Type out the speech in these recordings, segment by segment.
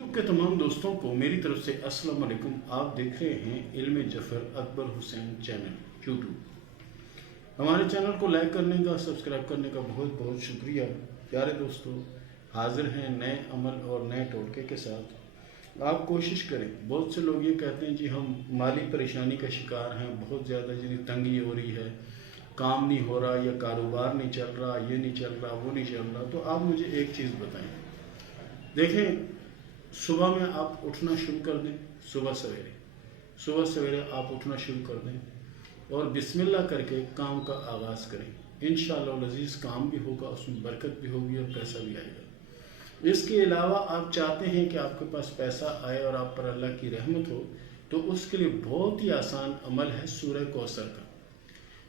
के तमाम दोस्तों को मेरी तरफ से अस्सलाम वालेकुम। आप देख रहे हैं इल्म जफर अकबर हुसैन चैनल यूट्यूब। हमारे चैनल को लाइक करने का, सब्सक्राइब करने का बहुत बहुत शुक्रिया। प्यारे दोस्तों, हाजिर हैं नए अमल और नए टोटके के साथ। आप कोशिश करें। बहुत से लोग ये कहते हैं जी हम माली परेशानी का शिकार हैं, बहुत ज़्यादा जी तंगी हो रही है, काम नहीं हो रहा या कारोबार नहीं चल रहा, ये नहीं चल रहा, वो नहीं चल रहा। तो आप मुझे एक चीज़ बताएं। देखें, सुबह में आप उठना शुरू कर दें। सुबह सवेरे आप उठना शुरू कर दें और बिस्मिल्लाह करके काम का आगाज़ करें। इंशाअल्लाह लजीज़ काम भी होगा, उसमें बरकत भी होगी और पैसा भी आएगा। इसके अलावा आप चाहते हैं कि आपके पास पैसा आए और आप पर अल्लाह की रहमत हो, तो उसके लिए बहुत ही आसान अमल है सूरह कौसर का।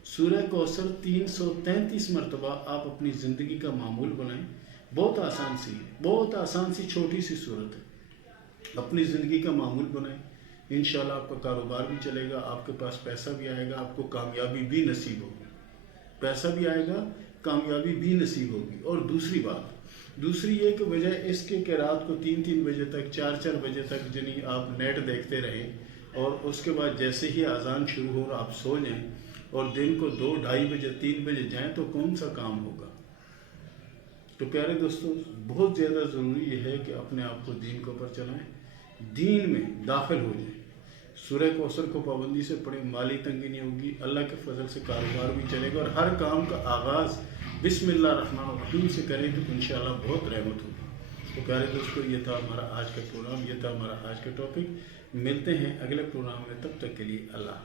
सूरह कौसर 333 मरतबा आप अपनी ज़िंदगी का मामूल बनाएं। बहुत आसान सी छोटी सी सूरत है। अपनी ज़िंदगी का मामूल बनाएं। इंशाल्लाह आपका कारोबार भी चलेगा, आपके पास पैसा भी आएगा, आपको कामयाबी भी नसीब होगी। पैसा भी आएगा, कामयाबी भी नसीब होगी। और दूसरी ये कि वजह इसके कि रात को 3-3 बजे तक, 4-4 बजे तक जिन्हें आप नेट देखते रहें और उसके बाद जैसे ही अजान शुरू हो आप सो जाएं और दिन को 2-2:30 बजे 3 बजे जाएं, तो कौन सा काम होगा। तो प्यारे दोस्तों, बहुत ज़्यादा ज़रूरी यह है कि अपने आप को दीन के ऊपर चलाएं, दीन में दाखिल हो जाएं। सूरह कौसर को पाबंदी से पढ़ें, माली तंगी नहीं होगी, अल्लाह के फजल से कारोबार भी चलेगा और हर काम का आगाज़ बिस्मिल्लाह रहमान रहीम से करें तो इंशाअल्लाह बहुत रहमत होगी। तो प्यारे दोस्तों, ये था हमारा आज का प्रोग्राम, ये था हमारा आज का टॉपिक। मिलते हैं अगले प्रोग्राम में, तब तक के लिए अल्लाह।